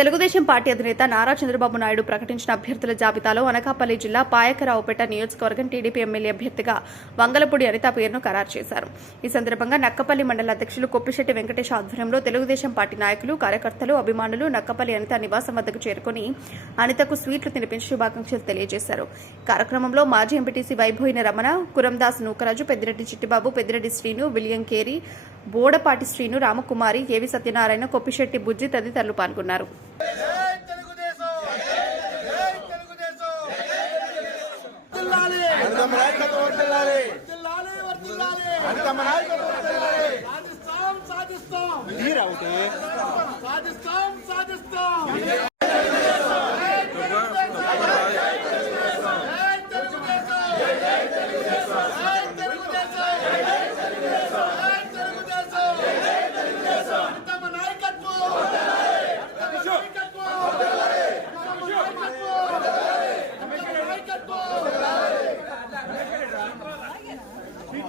Telugu Desam party అధినేత నారా చంద్రబాబు నాయుడు ప్రకటించిన అభ్యర్థుల జాబితాలో అనకాపల్లి జిల్లా పాయకరావుపేట నియోజకవర్గం టీడీపీ ఎమ్మెల్యే అభ్యర్థిగా వంగలపూడి అనిత పేరును ఖరారు చేశారు. ఈ సందర్భంగా నక్కపల్లి మండల అధ్యక్షులు కొప్పిశెట్టి వెంకటేష్ ఆధ్వర్యంలో తెలుగుదేశం పార్టీ నాయకులు కార్యకర్తలు అభిమానులు నక్కపల్లి అనిత నివాసం వద్దకు చేరుకుని అనితకు స్వీట్లు తినిపించి శుభాకాంక్షలు తెలియజేశారు. కార్యక్రమంలో మాజీ MPTC Vaibhoina Ramana Kurandas Nookaraju Peddireddy Chittibabu Peddireddy Srinu William Carey Bodapati Srinu Ramakumari A V Satyanarayana Koppisetti బుజ్జి తదితరులు పాల్గొన్నారు. వర్తిల్లాలి. తమ నాయకత్వం వర్తిల్లాలి. వర్తిల్లాలి వర్తిల్లాలి. తమ నాయకత్వం వర్తిల్లాలి. సాధిస్తాం సాధిస్తాం. సాధిస్తాం సాధిస్తాం.